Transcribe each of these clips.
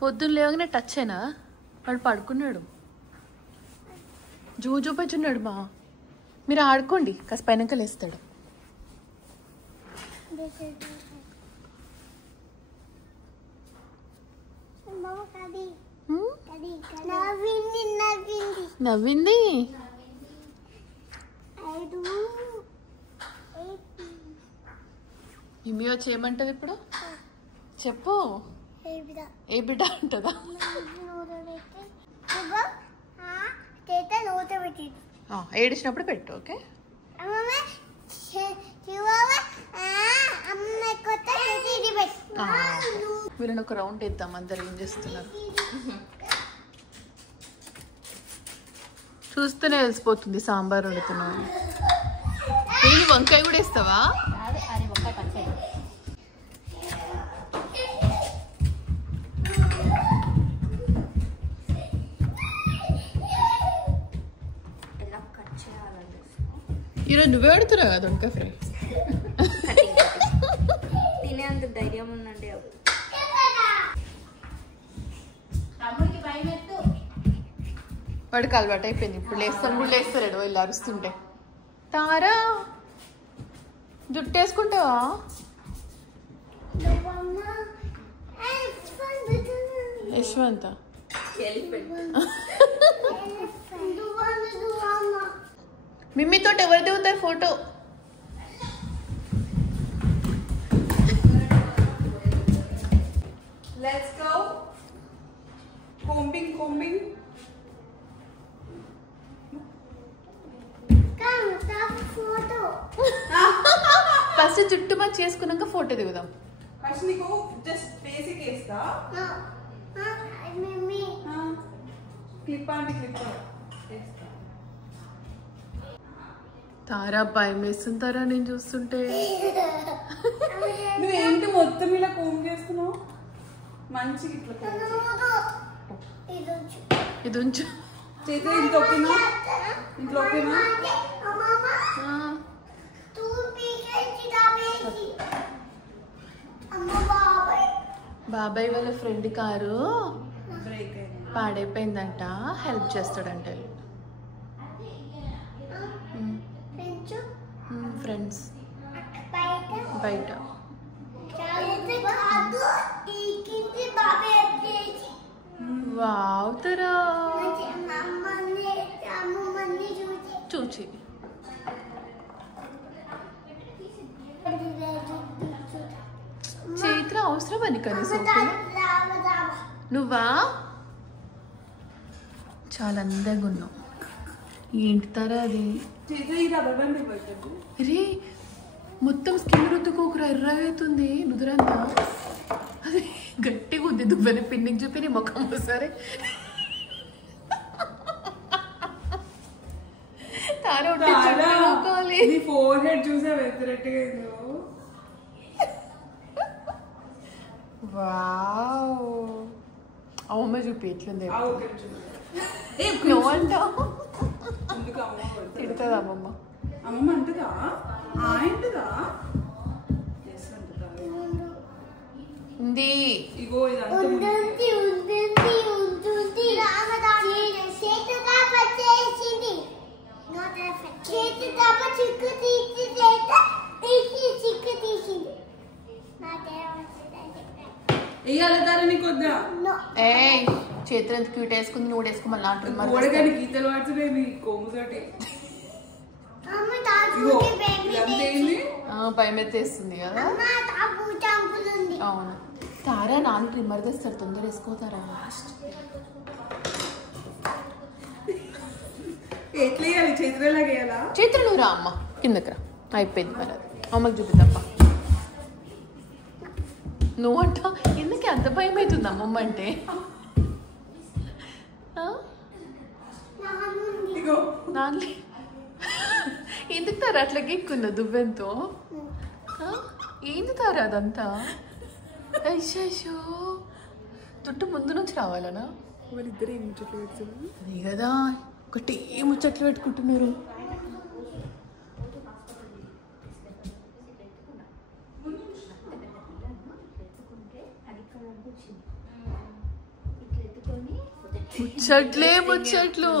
పొద్దున్న లేవగానే టచ్ అయినా వాడు పడుకున్నాడు. చూపెచ్చున్నాడు. మా మీరు ఆడుకోండి, కాస్త పైనక లేస్తాడు. నవ్వింది. ఇమి వచ్చి ఏమంటది ఇప్పుడు? చెప్పు. ఏ బిడ్డ అంటదా? ఏడిచినప్పుడు పెట్టు. ఓకే, వీళ్ళని ఒక రౌండ్ వేద్దాం. అందరు ఏం చేస్తున్నారు చూస్తేనే తెలిసిపోతుంది. సాంబార్ వండుతున్నావు. నేను వంకాయ కూడా వేస్తావా? ఈరోజు నువ్వే పెడుతున్నావు కదా వంకాయ ఫ్రై. తినేంత ధైర్యం ఉందండి. వాడికి అలవాటు అయిపోయింది. ఇప్పుడు లేస్తాను కూడా లేస్తాడు వీళ్ళు అరుస్తుంటే. తారా జుట్టు వేసుకుంటావా? యశ్వంత మిమ్మీతో ఎవరు దిగుతారు photo? Let's go. Combing. First జుట్టు మంచి చేసుకున్నాక ఫోటో దిగుదాం. ఫస్ట్ నీకు జస్ట్ బేసిక్ వేస్తా. క్లిప్ వేస్తా. తారా భయం వేస్తుంది. తారా నేను చూస్తుంటే. నువ్వేంటి మొత్తం ఇలా కోమ్ చేస్తున్నావు? మంచిగా ఇట్లా ఇది ఉంచు. చేతి ఇంట్లో ఓకేనా? బాబాయ్ వాళ్ళ ఫ్రెండ్ కారు పాడైపోయిందంట, హెల్ప్ చేస్తాడంట. ఫ్రెండ్స్ బయట. వావ్ తరా చూచి. చైత్ర అవసరం అని కనీసం నువ్వా? చాలా అందంగా ఉన్నావు. ఏంటి తారా అది? రే మొత్తం స్కిన్ రుద్దుకోకురా, ఎర్రగా అవుతుంది నుదురంతా. అది గట్టిగా ఉంది. దువ్వెన పిన్నికి చూపి నీ ముఖం ఒకసారి. అమ్మమ్మ చూపి ఎట్లుంది. నువ్వు అంటావు తిడుతుంది అమ్మమ్మ. అమ్మమ్మ అంటదా? ఉంది. ఇగో ఇదంతా చేతులు ఎంత క్యూట్ వేసుకుంది. నువ్వు వేసుకో మళ్ళీ గీతలు పడుతున్నాయి కొమ్ముతోటి. భయం ఎత్తేస్తుంది కదా. అవును. తారా నాన్న ట్రిమ్మర్ తెస్తాడు, తొందర వేసుకోతారా. చేతులు నువ్వు రా అమ్మ, కిందకి రా. అయిపోయింది మరి. అది అమ్మకి చూపిద్దమ్మా. నువ్వంట ఎందుకు అంత భయం అవుతుంది అమ్మమ్మ అంటే? నాన్న ఎందుకు తారా అట్లా గెక్కుందా దువ్వెంతో? ఏంది తారా అదంతా? అయ్యో తుట్టు ముందు నుంచి రావాలనా? వాళ్ళిద్దరు ఏం ముచ్చట్లు పెడుతున్నారు? అది కదా, ఒకటి ఏ ముచ్చట్లు పెట్టుకుంటున్నారు. ముచ్చట్లే ముచ్చట్లు.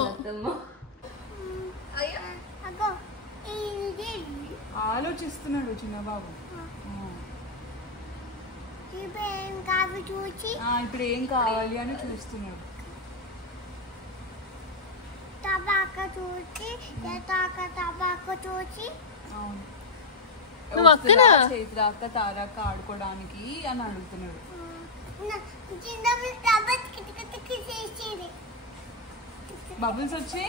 ఆలోచిస్తున్నాడు చిన్నబాబు. ఇప్పుడు ఏం కావాలి అని చూస్తున్నాడు. చైత్ర అక్క తారక్క ఆడుకోవడానికి అని అడుగుతున్నాడు. బబుల్స్ వచ్చి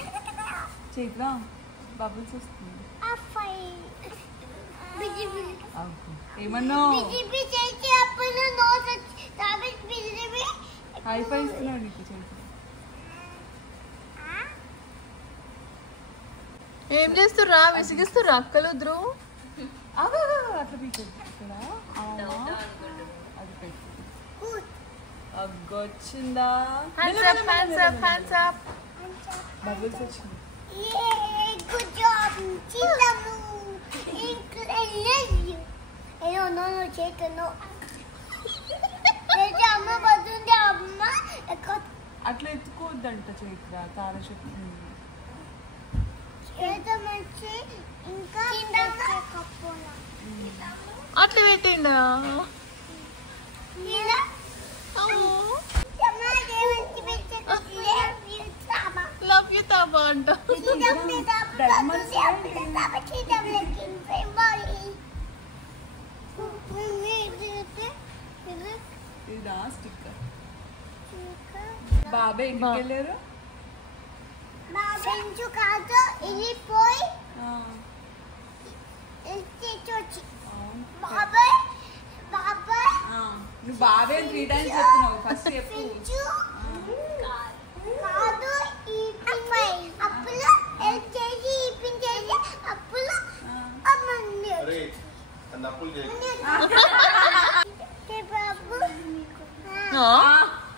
చైత్ర బబుల్స్ వస్తుంది. ఏమన్నా హైఫై ఇస్తున్నాడు నీకు చైత్ర. ఏం చేస్తుర్రా? విసిగిస్తుర్రా అక్కలు ఇద్దరు? అట్లా పీకేది ఇక్కడ అది పెట్టు. అగ్గొచ్చిందా? బబుల్స్ వచ్చింది. అట్లా ఎత్తుకోవద్దంట చైత్ర. తార చెప్తుంది. అట్లా పెట్టిండా? లవ్ యూ తాబా అంట. బాబాయ్ ఇంటికి వెళ్ళారు. నువ్వు బాబాయ్ 3 times చెప్తున్నావు. ఫస్ట్ చెప్పు.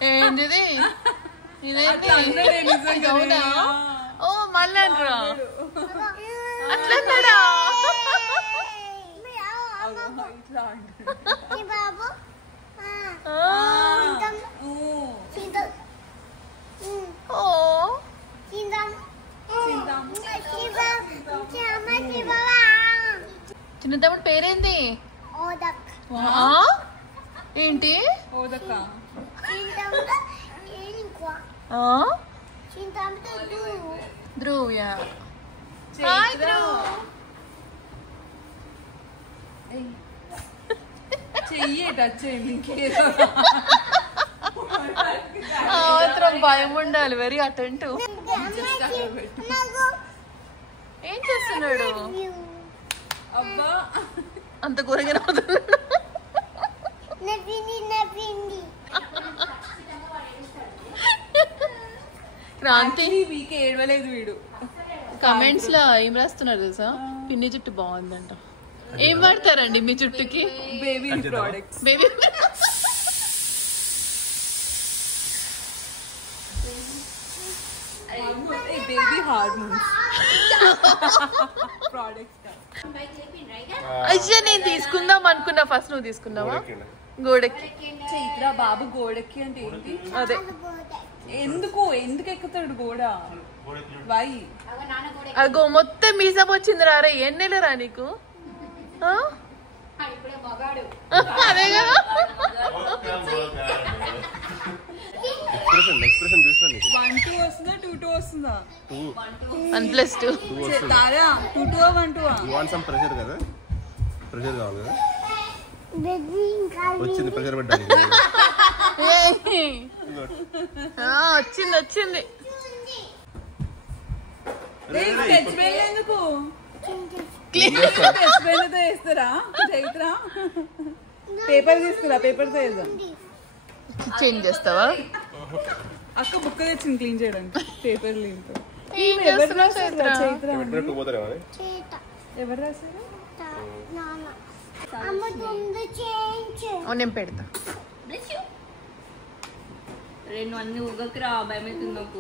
ఏంటిది? ఇదేంటి? అవునా? ఓ మళ్ళీ అంటారా? అట్లా చిన్న తమ్ముడు పేరేంది? ఏంటి? ధ్రువ్. హాయ్ ధ్రువ్. చెయ్యి టచ్ చేయండి. ఇంకేదో భయం ఉండాలి. Very attentive. ఏం చేస్తున్నాడు? అబ్బా అంత కూరగాయలు అవుతున్నాడు. క్రాంతి వీక్ ఏడవలేదు వీడు. కమెంట్స్ లో ఏం రాస్తున్నారు తెలుసా? పిన్ని జుట్టు బాగుందంట. ఏం వాడతారండి మీ జుట్టుకి? Baby products. Baby baby hormones products. అయ్యా నేను తీసుకుందాం అనుకున్నా. ఫస్ట్ నువ్వు తీసుకున్నావా? గోడెక్కి. చైత్ర బాబు గోడెక్కి అంటే ఏంటి? అదే ఎందుకు ఎక్కుతాడు గోడ? వై? అగో మొత్తం మీసం వచ్చింది రారే. ఎన్నెలు రా నీకు? అదే కదా. 1-2 వస్తుందా 2-2 వస్తుందా? 1+2 తారా 2-2 1-2 ప్రెషర్ కదా. ప్రెషర్ కావాలి కదా. వచ్చింది ప్రెషర్ పెట్టడానికి. వచ్చింది. ఎందుకు వేస్తారా చైత్ర? పేపర్ తీసుకురా. పేపర్ తో వేద్దాం. చేంజ్ చేస్తావా? అక్క బుక్ తెచ్చింది క్లీన్ చేయడానికి. పేపర్ లీన్తో. ఎవరు రాశారు? నేను పెడతా. రెండు అన్ని ఉగకురా భయమవుతుంది నాకు.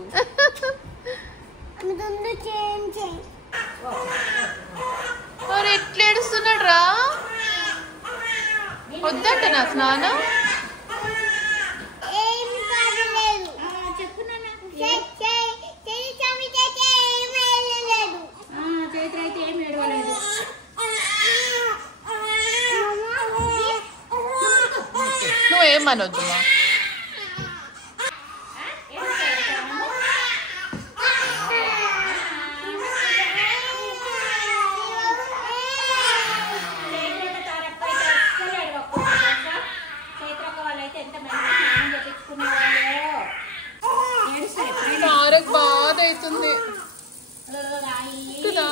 ఎట్లా ఏడుస్తున్నాడు రా? వద్దంట నా స్నానం. ఏమనొద్దుమా. తారక్ బాధ అవుతుంది కదా.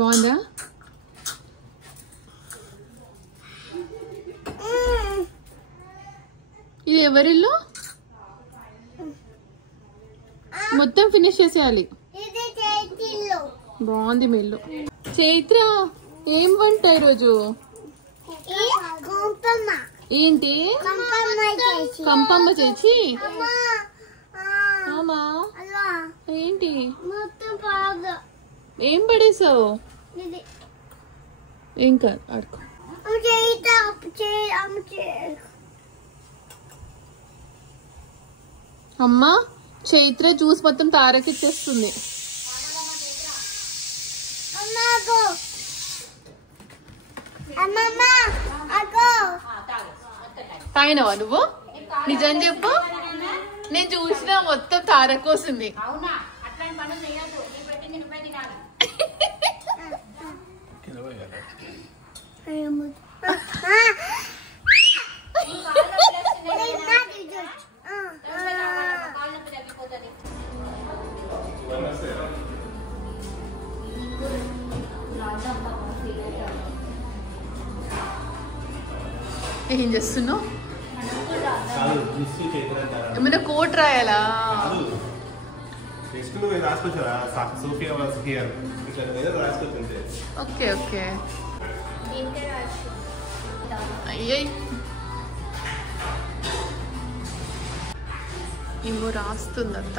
బాగుందా? ఇది ఎవరిల్లు? మొత్తం ఫినిష్ చేసేయాలి. బాగుంది మీ ఇల్లు. చైత్ర ఏం వంట ఈరోజు? ఏంటి? కంపమ్మ చేసి ఏంటి ఏం పడేసావు? ఏం కాదు ఆడుకో. అమ్మా చైత్ర జ్యూస్ మొత్తం తారకి ఇచ్చేస్తుంది. తాగినవా నువ్వు? నిజం చెప్పు. నేను చూసిన మొత్తం తారక్ వస్తుంది. ఏం చేస్తున్నావు? ఏమైనా కోట్ రాయాలా? Okay okay. అయ్యయ్ ఏమో రాస్తుందంత.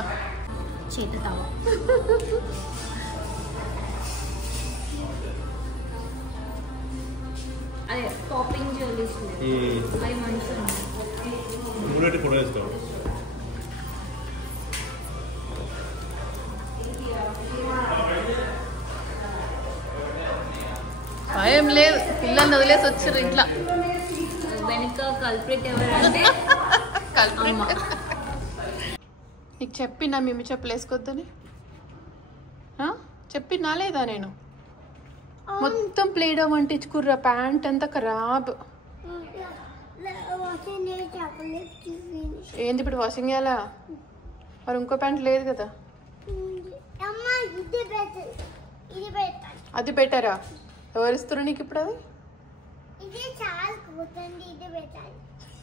చేతుతావా? అదే టాపింగ్ జ్యువెలరీస్ అవి మంచిగా భయం లేదు. పిల్లల్ని వదిలేసి వచ్చారు ఇంట్లో. వెనక కల్ప్రిట్ ఎవరంటే నీకు చెప్పినా మేము చెప్పులు వేసుకోవద్దని చెప్పినా లేదా? నేను మొత్తం ప్లేడో వంటించుకుర్రా. ప్యాంట్ అంతా ఖరాబ్. ఏంది ఇప్పుడు వాషింగ్ చేయాలా? మరి ఇంకో ప్యాంట్ లేదు కదా. అది బెటరా? ఎవరు ఇస్తారు నీకు ఇప్పుడు? అది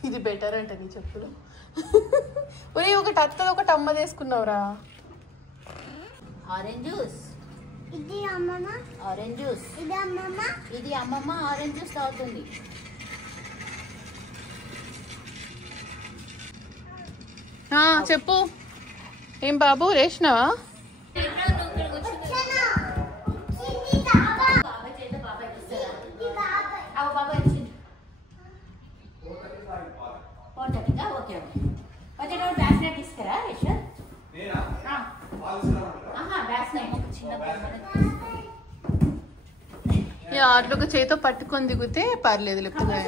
ఇది బెటర్ అంట నీ చెప్పులు. ఒరే ఒకటి అత్తది ఒకటి అమ్మ తీసుకున్నావురా. Orange juice. ఇది అమ్మమ్మ. Orange juice. ఇది అమ్మమ్మ. ఇది అమ్మమ్మ ఆరెంజ్ జ్యూస్ తాగుతుంది. చెప్పు. ఏం బాబు లేచినావా? ఆటలో ఒక చేతో పట్టుకొని దిగితే పర్లేదు, లేకపోతే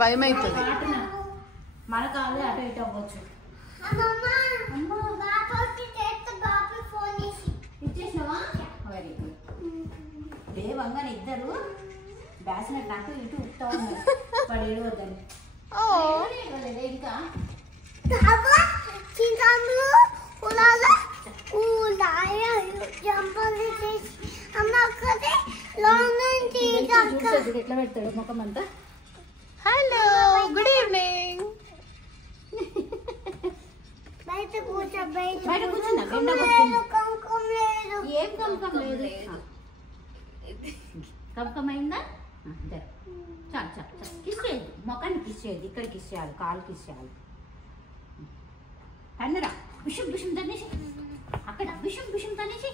భయం అవుతుంది. మన కాదు అటు ఇటు అవ్వచ్చు. ఇచ్చేసినావా? Very good. దేవంగానే ఇద్దరు బ్యాసినట్టు అటు ఇటు ఉప్తా ఉన్నారు. వాడు ఏడవద్దని ఇంకా ఎట్లా పెడతాడు ముఖం అంతా. Hello good evening. బయట కూర్చో. బయట కూర్చున్నా. ఏం కంకం లేదు. కంకమైందా? చాలు చాలు చాలు. కిస్ చేయద్దు. మొఖాన్ని కిస్ చేయద్దు. ఇక్కడ కిస్ చేయాలి. కాలు కిస్ చేయాలి. అన్నరా విషం విషం తనేసి అక్కడ విషం విషం తనేసి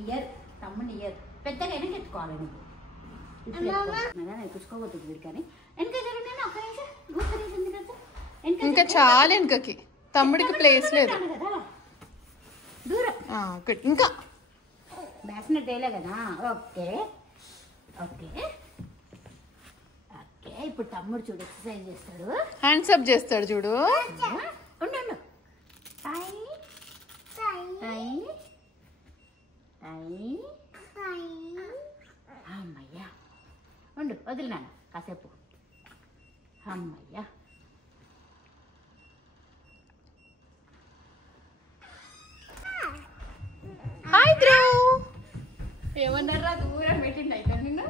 ఇయ్యరు. తమ్ముని ఇయ్యరు. పెద్దగా వెనక ఎత్తుకోవాలి. నువ్వు చూసుకోవద్దు వీడి కానీ వెనక జరిగినా ఒక్క నిమిషం ఉంది కదా. ఇంకా చాలా వెనుకకి, తమ్ముడికి ప్లేస్ లేదు. దూరం ఇంకా బ్యాస్నెట్ వేయలే కదా. Okay okay okay. ఇప్పుడు తమ్ముడు చూడు ఎక్సర్సైజ్ చేస్తాడు, హ్యాండ్స్ అప్ చేస్తాడు చూడు. ఉండు అమ్మయ్యా ఉండు, వదిలినాను కాసేపు. అమ్మయ్యా హాయ్ ధ్రువ్. ఏమన్నారా దూరం పెట్టిండు అయితే నిన్ను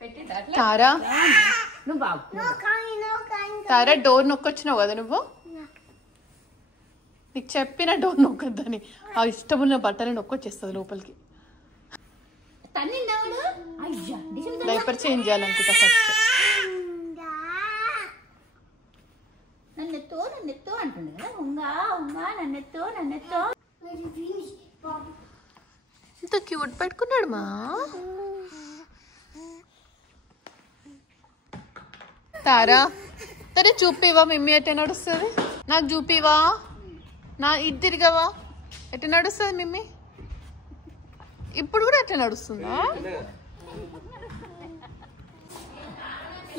పెట్టిండు అట్లా. తారా నువ్వు బాబు తారా డోర్ నొక్కొచ్చినావు కదా నువ్వు. నీకు చెప్పిన డోర్ నొక్కొద్దని, ఆ ఇష్టమున్న బట్టలు నొక్కొచ్చేస్తుంది లోపలికి. డైపర్ చేంజ్ చేయాలనుకుంటా ఫస్ట్. నన్నెత్తో అంటుండే కదా. ఉంగా నన్నెత్తో. ఇంత క్యూట్ పెట్టుకున్నాడు మా. తారా తరే చూపివా మమ్మీ ఎట్ట నడుస్తుంది, నాకు చూపివా, నా ఇటు తిరిగవా, ఎట్ట నడుస్తుంది మమ్మీ. ఇప్పుడు కూడా ఎట్లా నడుస్తుందా,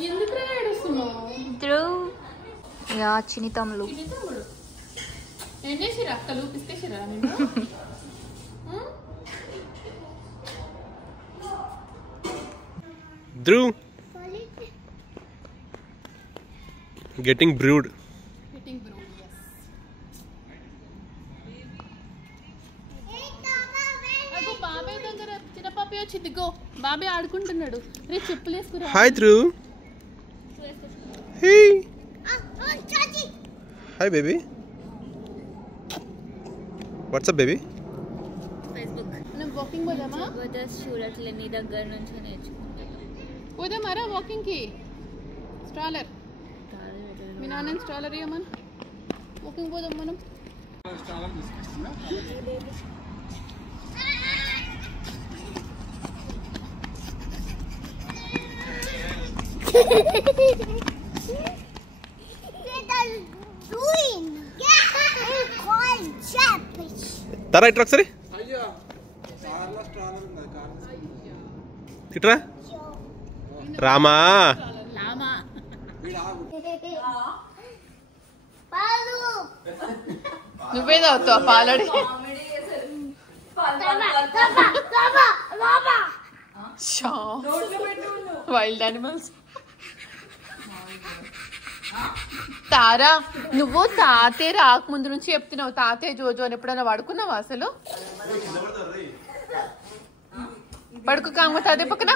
ఎందుకు నడుస్తున్నావు. చిన్ని తమ్ముడు ఏం చేసిరా అక్కలు పిసికేసిరా నిన్ను. Drew getting brewed. బాబాయ్ దగ్గర చిన్న పాప వచ్చింది, గో బాబాయ్ ఆడుకుంటున్నాడు. రేపు చెప్పులు వేసుకురా. Hi Drew. Hey. Hi baby. What's up baby? మనం వాకింగ్ పోదామా. చూడట్లే నీ దగ్గర నుంచి నేర్చుకుంటాను. పోదామారా వాకింగ్ కి. స్ట్రాలర్ మీ నాన్న స్ట్రాలర్ ఇవ్వమని వాకింగ్ పోదాం మనం. Tara itra ఒకసారి ఇట్రా రామా. నువ్వే తాగుతావు పాలడి. Wild animals. తారా నువ్వు తాతే రాకముందు నుంచి చెప్తున్నావు తాతే జోజో అని. ఎప్పుడైనా పడుకున్నావా అసలు? పడుకు కాంగ తాతే పక్కన.